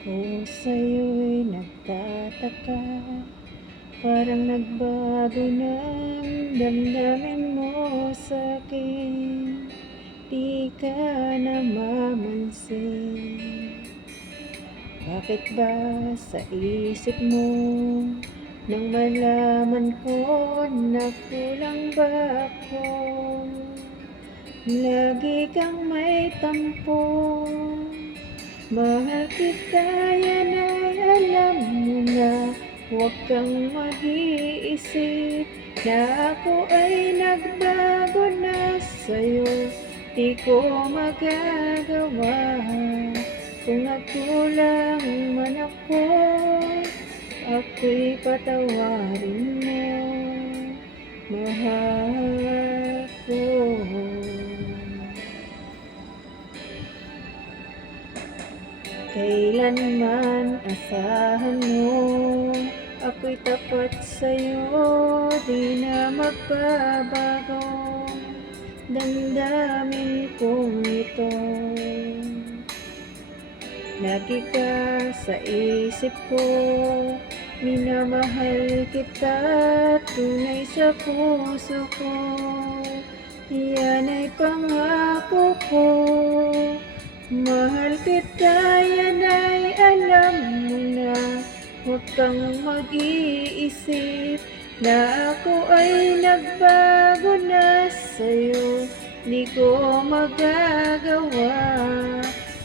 Ako sa'yo'y nagtataka, parang nagbago ng damdamin mo sa'kin. Di ka namamansin. Bakit ba sa isip mo nang malaman ko na kulang ba ako? Lagi kang may tampo. Mahal kita, yan ay alam mo na. Huwag kang mag-iisip na ako ay nagbago na sa'yo. Di ko magagawa kung nagkulang man ako. Ako'y patawarin mo, mahal ko. Kailanman asahan mo, ako'y tapat sa'yo, di na magbabago. Damdamin kong ito, lagi ka sa isip ko. Minamahal kita, tunay sa puso ko. Yan ay pangako ko. Mahal kita, yan ay alam mo na. Huwag kang mag-iisip na ako ay nagbago na sa'yo. Di ko magagawa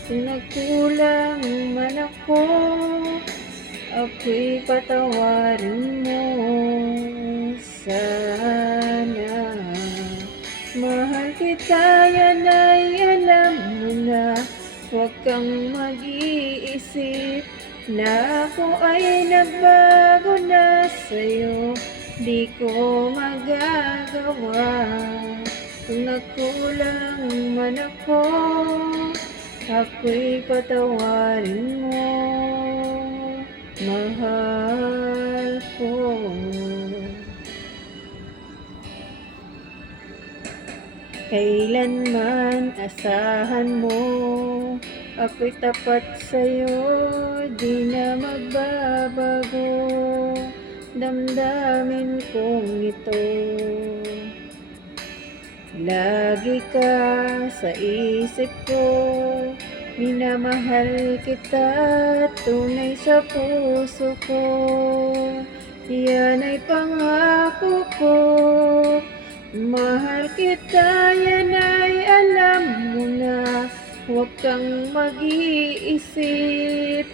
kung nagkulang man ako. Ako'y patawarin mo sana. Mahal kita, yan ay alam mo na. Huwag kang mag-iisip na ako ay nagbago na sa'yo. Di ko magagawa kung nagkulang man ako. Ako'y patawarin mo, mahal ko. Kailanman asahan mo, ako'y tapat sa'yo, di na magbabago. Damdamin kong ito, lagi ka sa isip ko. Minamahal kita, tunay sa puso ko. Yan ay pangako ko. Mahal kita, yan ay alam mo na. Huwag kang mag-iisip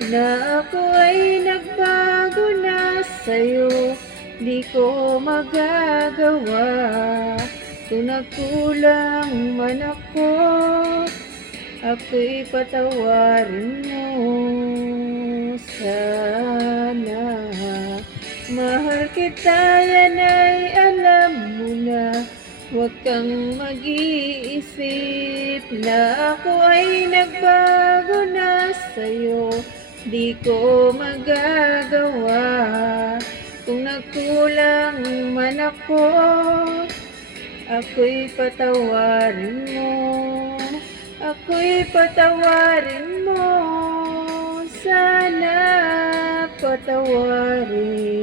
na ako ay nagbago na sa'yo. Di ko magagawa kung nagkulang man ako. Ako'y patawarin mo sana. Mahal kita, yan ay alam mo na. Huwag kang mag-iisip na ako ay nagbago na sa'yo. Di ko magagawa kung nagkulang man ako. Ako'y patawarin mo, ako'y patawarin mo sana, patawarin.